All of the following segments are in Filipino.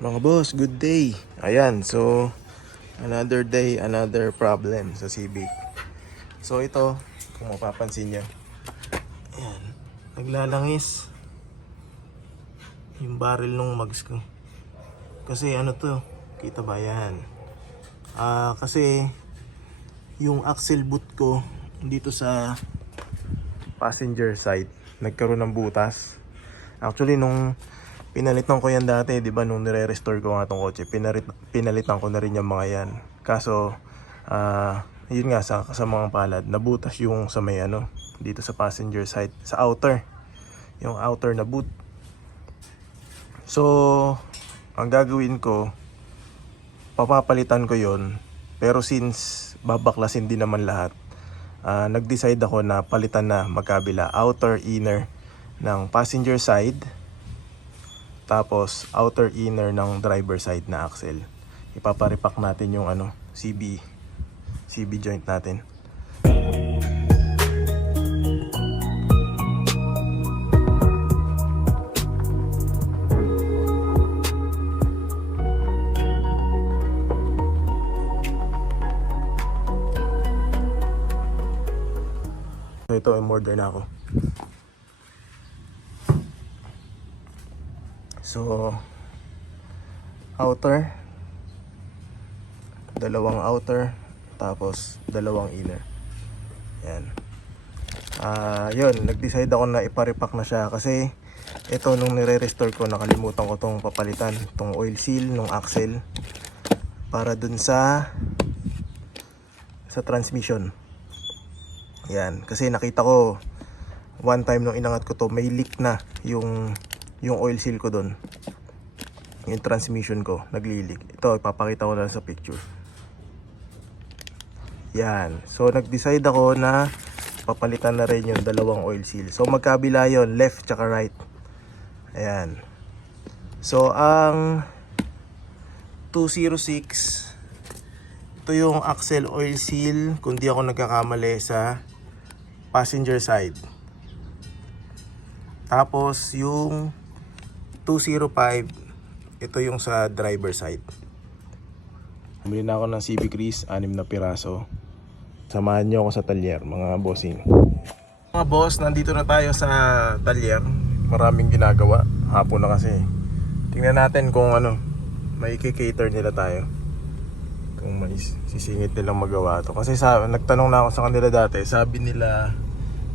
Mga boss, good day. Ayan, so another day, another problem sa Civic. So ito, kung mapapansin nyo, ayan, naglalangis yung barrel nung mags ko. Kasi ano to, kita ba yan? Kasi yung axle boot ko dito sa passenger side nagkaroon ng butas. Actually nung pinalitan ko yan dati, di ba, nung nire-restore ko nga tong kotse, pinalitan ko na rin yung mga yan. Kaso, yun nga, sa mga palad, nabutas yung sa may ano, dito sa passenger side, sa outer. Yung outer na boot. So, ang gagawin ko, papapalitan ko yon. Pero since babaklasin din naman lahat, nag-decide ako na palitan na magkabila, outer, inner ng passenger side, tapos outer inner ng driver side na axle. Ipaparipak natin yung ano, CB joint natin. So ito, in-order na ako. So outer, dalawang outer, tapos dalawang inner. Yan. Yun, nag-decide ako na iparipak na siya kasi ito nung nire-restore ko, nakalimutan ko tong papalitan, tong oil seal nung axle para dun sa transmission. Yan, kasi nakita ko one time nung inangat ko to, may leak na yung oil seal ko doon. Yung transmission ko nagli-leak. Ito ipapakita ko na sa picture. Yan, so nag-decide ako na papalitan na rin yung dalawang oil seal. So magkabila yon, left tsaka right. Ayan. So ang 206, ito yung axle oil seal, kung di ako nagkakamali, sa passenger side. Tapos yung 205, ito yung sa driver side. Bumili na ako ng Civic Reese, 6 na piraso. Samahan nyo ako sa talyer, mga bossing. Mga boss, nandito na tayo sa talyer. Maraming ginagawa, hapon na kasi. Tingnan natin kung ano, may cater nila tayo, kung may sisingit nilang magawa to. Kasi nagtanong na ako sa kanila dati, sabi nila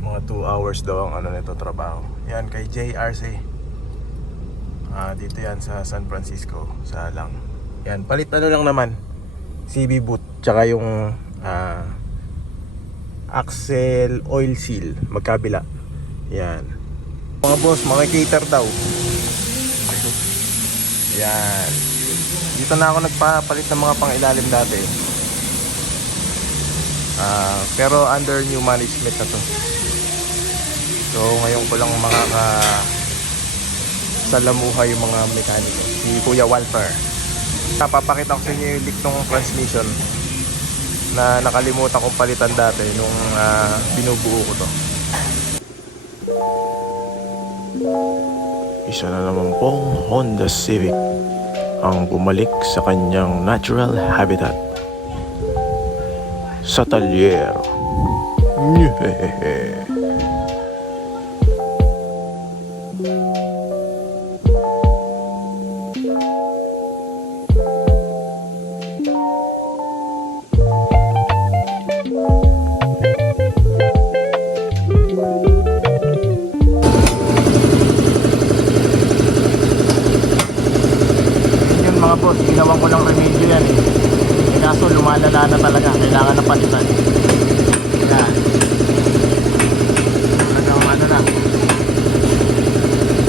mga 2 hours daw ang ano nito trabaho. Yan kay JRC. Dito yan sa San Francisco, sa lang. Yan, palit ano lang naman, CB boot, tsaka yung axle oil seal, magkabila. Yan. Mga boss, mga cater daw. Yan. Dito na ako nagpapalit ng mga pangilalim dati. Pero under new management na to. So ngayon ko lang salamuha yung mga mekaniko. Si Kuya Walter. Papakita ko sa inyo yung leak ng transmission na nakalimutan kong palitan dati nung binubuo ko to. Isa na naman pong Honda Civic ang bumalik sa kanyang natural habitat, sa talyer. Mga boss, ginawan ko lang remedyo yan eh. Kaso lumalala na talaga, kailangan na palitan. Yan. Talagang ano na,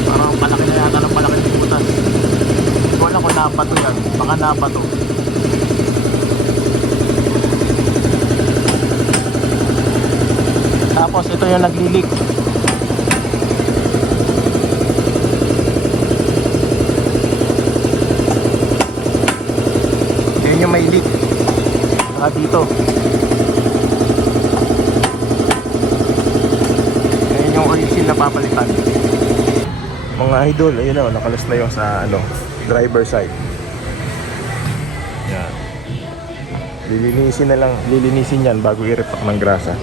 parang palaki na yata ng palaki ng butas. Hindi ko alam kung napato yan, baka napato. Tapos ito yung naglilik. Yung may leak dito. Ayan yung oil seal na papalitan. Mga idol, ayun na, nakalas na yung sa driver side. Yan. Lilinisin yan bago i-repack ng grasa.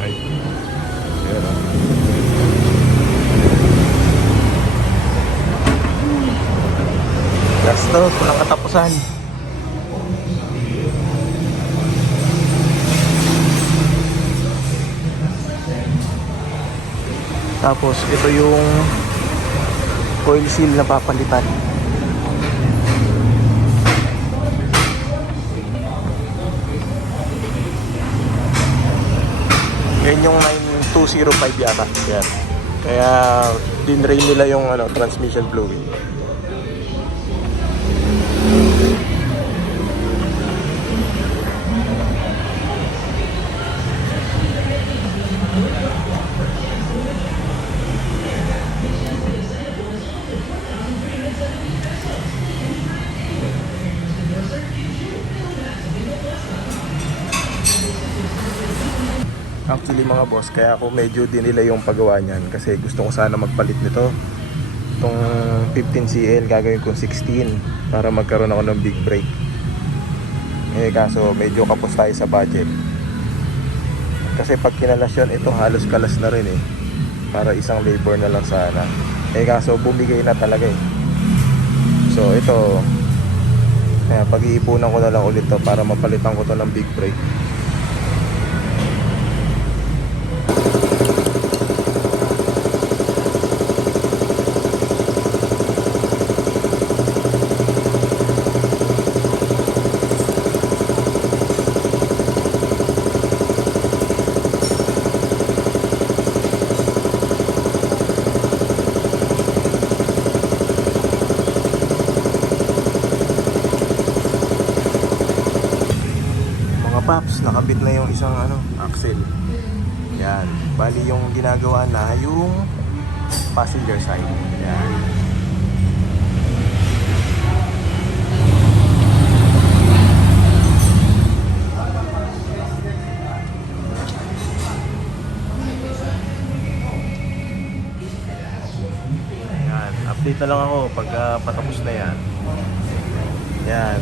Ay. Ayan o. Last to, walang katapusan. Tapos ito yung coil seal na papalitan. Yan yung 9205 yata. Yan. Kaya dinrain nila yung transmission fluid. Actually mga boss, kaya ako medyo dinelay yung paggawa niyan kasi gusto ko sana magpalit nito. Itong 15CL gagawin kong 16 para magkaroon ako ng big brake. Kaso medyo kapos tayo sa budget. Kasi pag kinalas yun, ito halos kalas na rin para isang labor na lang sana. Kaso bumigay na talaga So ito, pag-iipunan ko na lang ulit to para mapalitan ko to ng big brake. Paps, nakabit na yung isang axle. Yan. Bali yung ginagawa na yung passenger side. Yan. Yan. Update na lang ako pag patapos na yan. Yan.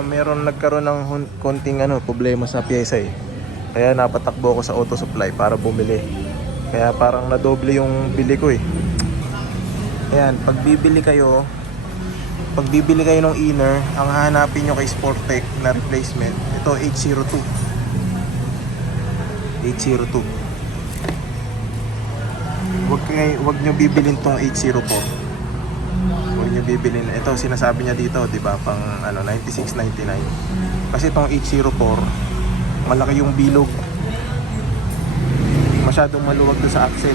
Meron nagkaroon ng konting problema sa pyesa Kaya napatakbo ako sa auto supply para bumili. Kaya parang nadoble yung bili ko Ayan, pag bibili kayo ng inner, ang hahanapin nyo kay Sportec na replacement, ito 802. 802. Wag nyo bibilin tong 804. Yung bibilin, ito sinasabi niya dito, 'di ba, pang 96.99. Kasi itong 804, malaki yung bilog. Masyadong maluwag doon sa axle.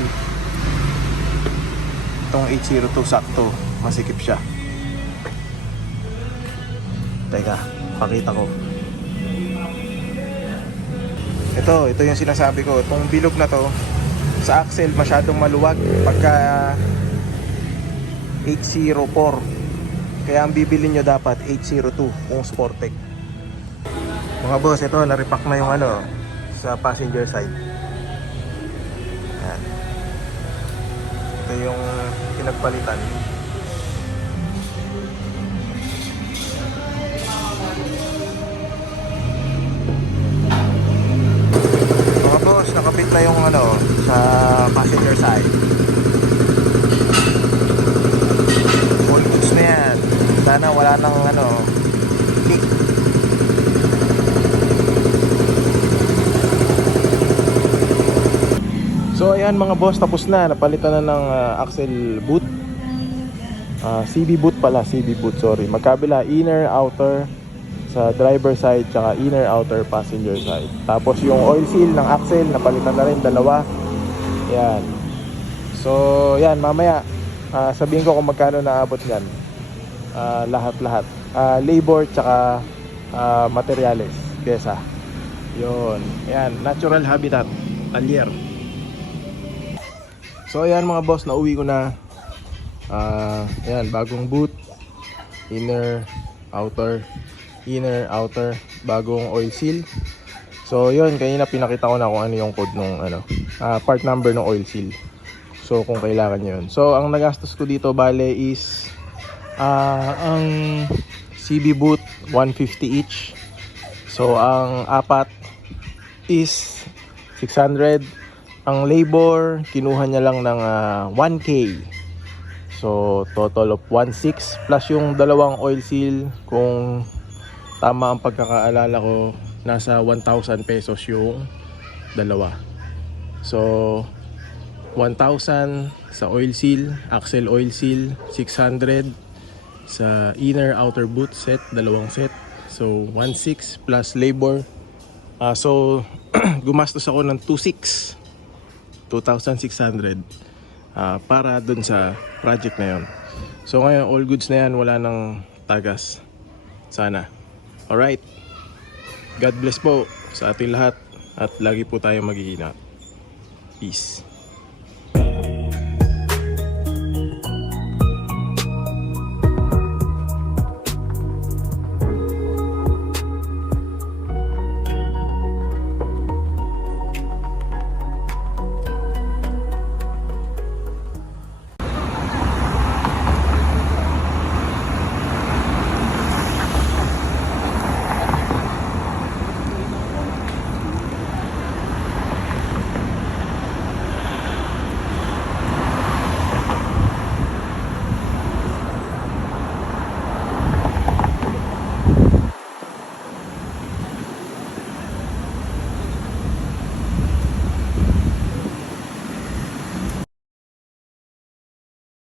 Itong 802 sakto, masikip siya. Teka, pakita ko. Ito yung sinasabi ko, itong bilog na to sa axle masyadong maluwag pagka 804. Kaya ang bibili nyo dapat 802 kung Sportec. Mga boss, ito na-repack na yung sa passenger side. Ayan. Ito yung pinagpalitan. Mga boss, nakabit na yung sa passenger side. Na yan. Sana wala nang leak. So ayan mga boss, tapos na. Napalitan na ng axle boot. CB boot pala, CB boot, sorry. Magkabila, inner, outer sa driver side, tsaka inner, outer passenger side. Tapos yung oil seal ng axle, napalitan na rin, dalawa. Yan. So yan, mamaya sabihin ko kung magkano naabot yan. Lahat-lahat. Labor tsaka materials, pyesa. Yun. Ayan, natural habitat, talyer. So ayan mga boss, nauwi ko na. Ayan, bagong boot, inner, outer, bagong oil seal. So yun, kanina pinakita ko na kung ano yung code nung part number ng oil seal. So kung kailangan nyo yun. So ang nagastos ko dito bale is ang CB boot 150 each. So ang apat is 600. Ang labor kinuha niya lang ng 1K. So total of 1.6 plus yung dalawang oil seal. Kung tama ang pagkakaalala ko, nasa 1,000 pesos yung dalawa. So 1,000 sa oil seal, axle oil seal, 600 sa inner outer boot set, dalawang set. So 1.6 plus labor. So gumastos ako ng 2,600 para dun sa project na yon. So ngayon all goods na yan, wala nang tagas sana. Alright, God bless po sa ating lahat at lagi po tayong mag-iingat. Peace.